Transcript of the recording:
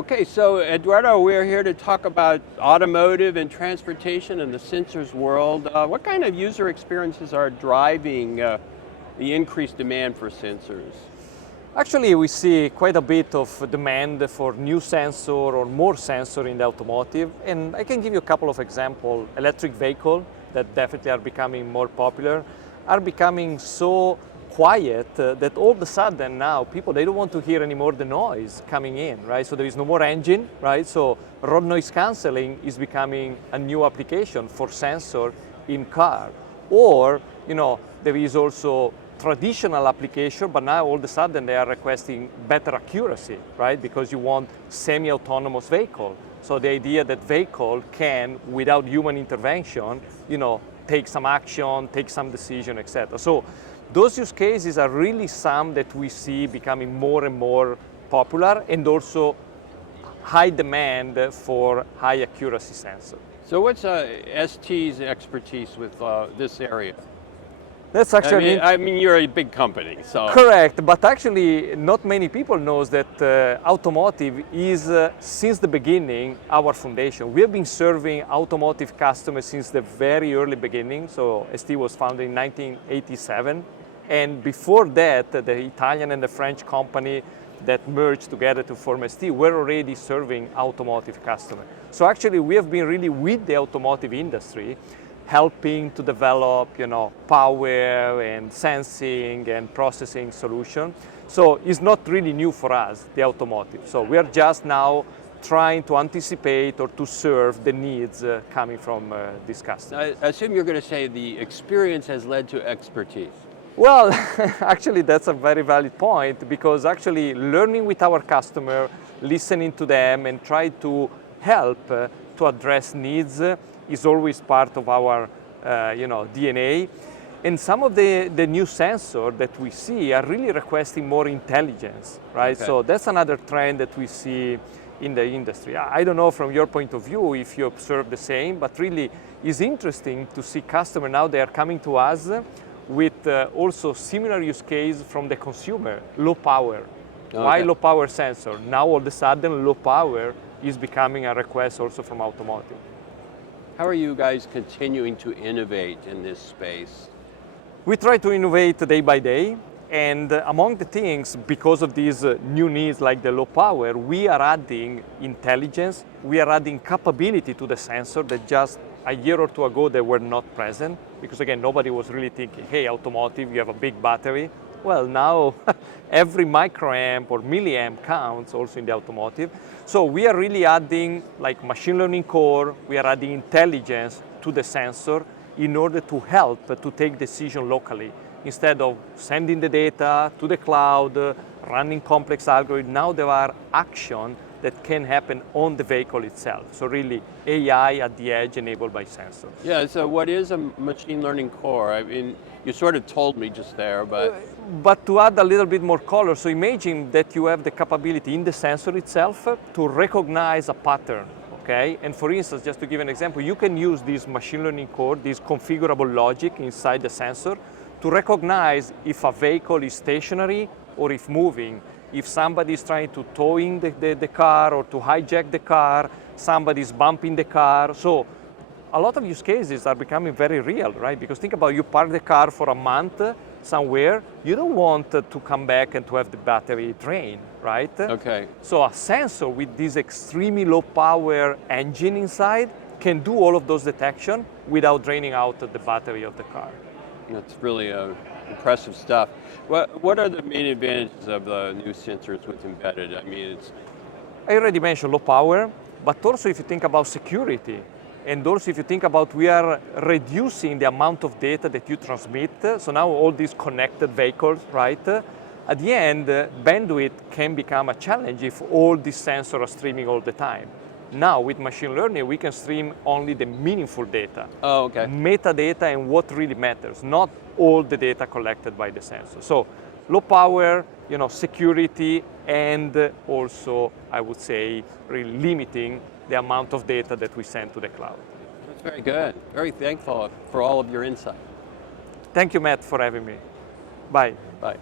Okay, so Eduardo, we're here to talk about automotive and transportation and the sensors world. What kind of user experiences are driving the increased demand for sensors? Actually, we see quite a bit of demand for new sensor or more sensor in the automotive, and I can give you a couple of examples. Electric vehicle that definitely are becoming more popular, are becoming so quiet that all of a sudden now people, they don't want to hear anymore the noise coming in, right? So there is no more engine, right? So road noise cancelling is becoming a new application for sensor in car. Or, there is also traditional application, but now all of a sudden they are requesting better accuracy, right? Because you want semi-autonomous vehicle. So the idea that vehicle can, without human intervention, take some action, take some decision, etc. So those use cases are really some that we see becoming more and more popular, and also high demand for high accuracy sensor. So what's ST's expertise with this area? That's actually... I mean, you're a big company, so... Correct, but actually not many people knows that automotive is, since the beginning, our foundation. We have been serving automotive customers since the very early beginning. So ST was founded in 1987. And before that, the Italian and the French company that merged together to form ST were already serving automotive customers. So actually we have been really with the automotive industry, helping to develop, power and sensing and processing solution. So it's not really new for us, the automotive. So we are just now trying to anticipate or to serve the needs coming from this customer. I assume you're going to say the experience has led to expertise. Well, actually that's a very valid point, because actually learning with our customer, listening to them and try to help to address needs is always part of our DNA. And some of the new sensors that we see are really requesting more intelligence, right? Okay. So that's another trend that we see in the industry. I don't know from your point of view if you observe the same, but really it's interesting to see customers now, they are coming to us with also similar use case from the consumer, low power. Okay. Why low power sensor? Now all of a sudden low power is becoming a request also from automotive. How are you guys continuing to innovate in this space? We try to innovate day by day, and among the things, because of these new needs like the low power, we are adding intelligence, we are adding capability to the sensor that just a year or two ago they were not present, because again, nobody was really thinking, hey, automotive, you have a big battery. Well, now every microamp or milliamp counts also in the automotive. So we are really adding like machine learning core, we are adding intelligence to the sensor in order to help to take decision locally. Instead of sending the data to the cloud, running complex algorithms, now there are actions that can happen on the vehicle itself. So really AI at the edge enabled by sensors. Yeah, so what is a machine learning core? I mean, you sort of told me just there, but... But to add a little bit more color, so imagine that you have the capability in the sensor itself to recognize a pattern, okay? And for instance, just to give an example, you can use this machine learning core, this configurable logic inside the sensor to recognize if a vehicle is stationary or if moving. If somebody is trying to towing the car or to hijack the car, somebody is bumping the car. So a lot of use cases are becoming very real, right? Because think about, you park the car for a month somewhere, you don't want to come back and to have the battery drain, right? Okay. So a sensor with this extremely low power engine inside can do all of those detection without draining out the battery of the car. That's really impressive stuff. What are the main advantages of the new sensors with embedded? I mean, I already mentioned low power, but also if you think about security, and also if you think about, we are reducing the amount of data that you transmit. So now all these connected vehicles, right? At the end, bandwidth can become a challenge if all these sensors are streaming all the time. Now with machine learning, we can stream only the meaningful data. Oh, okay. Metadata and what really matters, not all the data collected by the sensor. So low power, security, and also, I would say, really limiting the amount of data that we send to the cloud. That's very good. Very thankful for all of your insight. Thank you, Matt, for having me. Bye. Bye.